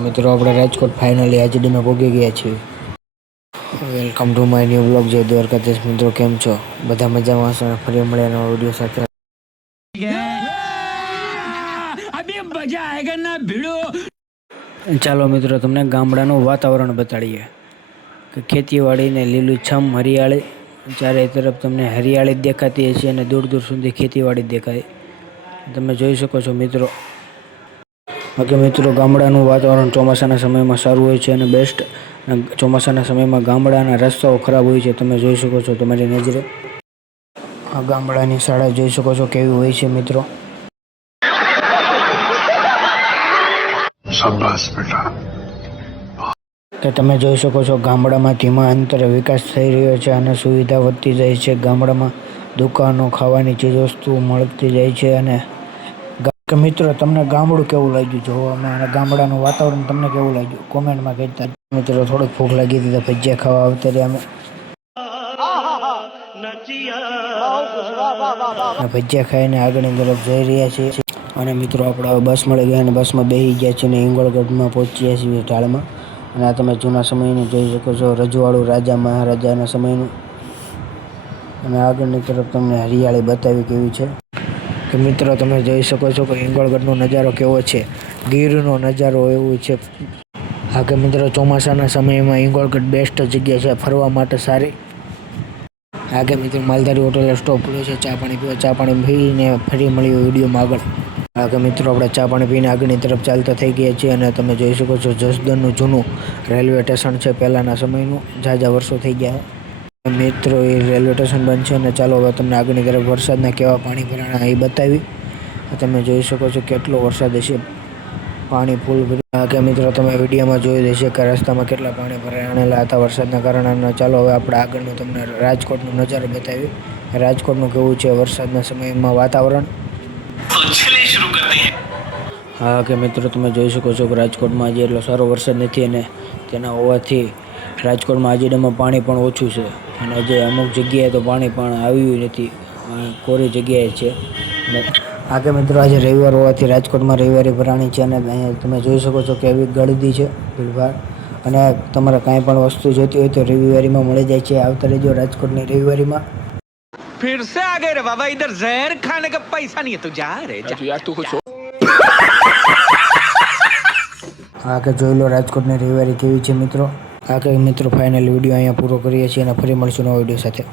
મિત્રો આપણે રાજકોટ ફાઇનલી આજીડીમાં પહોંચી ગયા છીએ. Welcome to my new blog. જય દ્વારકાધીશ મિત્રો, કેમ છો? બધા મજામાં હશો? ફરી મળ્યા નવા વિડીયો સાથે. ચાલો મિત્રો, તમને ગામડાનું વાતાવરણ બતાડીએ કે ખેતીવાડીને લીલુંછમ હરિયાળી, ચારે તરફ તમને હરિયાળી દેખાતી હશે અને દૂર દૂર સુધી ખેતીવાડી દેખાય. તમે જોઈ શકો છો મિત્રો. બાકી મિત્રો, ગામડાનું વાતાવરણ ચોમાસાના સમયમાં સારું હોય છે અને બેસ્ટ. ચોમાસાના સમયમાં ગામડાના રસ્તાઓ ખરાબ હોય છે. તમે જોઈ શકો છો તમારી નજરે. આ ગામડાની શાળા જોઈ શકો છો કેવી હોય છે મિત્રો. શાબાશ બેટા. તો તમે જોઈ શકો છો ગામડામાં ધીમા અંતરે વિકાસ થઈ રહ્યો છે અને સુવિધા વધતી જાય છે. ગામડામાં દુકાનો, ખાવાની ચીજવસ્તુઓ મળતી જાય છે. અને મિત્રો, તમને ગામડું કેવું લાગ્યું જોવામાં અને ગામડાનું વાતાવરણ તમને કેવું લાગ્યું કોમેન્ટમાં કહેતા. મિત્રો, થોડીક ભૂખ લાગી હતી તો ભજીયા ખાવા આવતા રહ્યા અમે. ભજીયા ખાઈને આગળની તરફ જઈ રહ્યા છીએ. અને મિત્રો, આપણે હવે બસ મળી ગયા અને બસમાં બેસી ગયા છીએ અને હિંગોળગઢમાં પહોંચ્યા છીએ ઢાળમાં. અને આ તમે જૂના સમયનું જોઈ શકો છો, રજવાડું રાજા મહારાજાના સમયનું. અને આગળની તરફ તમને હરિયાળી બતાવી કેવી છે. કે મિત્રો, તમે જોઈ શકો છો કે હિંગોળગઢનો નજારો કેવો છે, ગીરનો નજારો એવું છે. હા કે મિત્રો, ચોમાસાના સમયમાં હિંગોળગઢ બેસ્ટ જગ્યા છે ફરવા માટે સારી. હા કે મિત્રો, માલધારી હોટલ સ્ટોપ ખુલ્યો છે ચા પાણી પીવા. ચા પાણી પીને ફરી મળ્યો વિડીયોમાં આગળ. હા કે મિત્રો, આપણે ચા પાણી પીને આગળની તરફ ચાલતા થઈ ગયા છીએ. અને તમે જોઈ શકો છો જસદણનું જૂનું રેલવે સ્ટેશન છે પહેલાંના સમયનું. ઝાઝા વર્ષો થઈ ગયા મિત્રો, એ રેલવે સ્ટેશન બંધ છે. અને ચાલો હવે તમને આગળની તરફ વરસાદના કેવા પાણી ભરાણા એ બતાવી. તમે જોઈ શકો છો કેટલો વરસાદ હશે, પાણી ફૂલ ભર્યું. કે મિત્રો, તમે વિડીયોમાં જોઈ હશે કે રસ્તામાં કેટલા પાણી ભરાયેલા હતા વરસાદના કારણે. ચાલો હવે આપણે આગળનું તમને રાજકોટનો નજારો બતાવી. રાજકોટનું કેવું છે વરસાદના સમયમાં વાતાવરણ. હા કે મિત્રો, તમે જોઈ શકો છો કે રાજકોટમાં આજે એટલો સારો વરસાદ નથી અને તેના હોવાથી રાજકોટમાં આજે ડેમમાં પાણી પણ ઓછું છે. અને જે અમુક જગ્યાએ તો પાણી પણ આવ્યું નથી, કોરી જગ્યાએ છે. હા કે મિત્રો, આજે રવિવાર હોવાથી રાજકોટમાં રવિવારી ભરાણી છે. અને અહીંયા તમે જોઈ શકો છો કે એવી ગળદી છે ભીડભાડ. અને તમારે કાંઈ પણ વસ્તુ જોઈતી હોય તો રવિવારીમાં મળી જાય છે. આવતા રહેજો રાજકોટની રવિવારીમાં. फिर से आ गए रे बाबा, इधर जहर खाने का पैसा नहीं है तो जा रे जा यार तू कुछ. હા કે જોઈ લો રાજકોટની રવિવારી કેવી છે મિત્રો. હા કે મિત્રો, ફાઇનલ વિડીયો અહીંયા પૂરો કરીએ છીએ અને ફરી મળીશું નવા વિડીયો સાથે.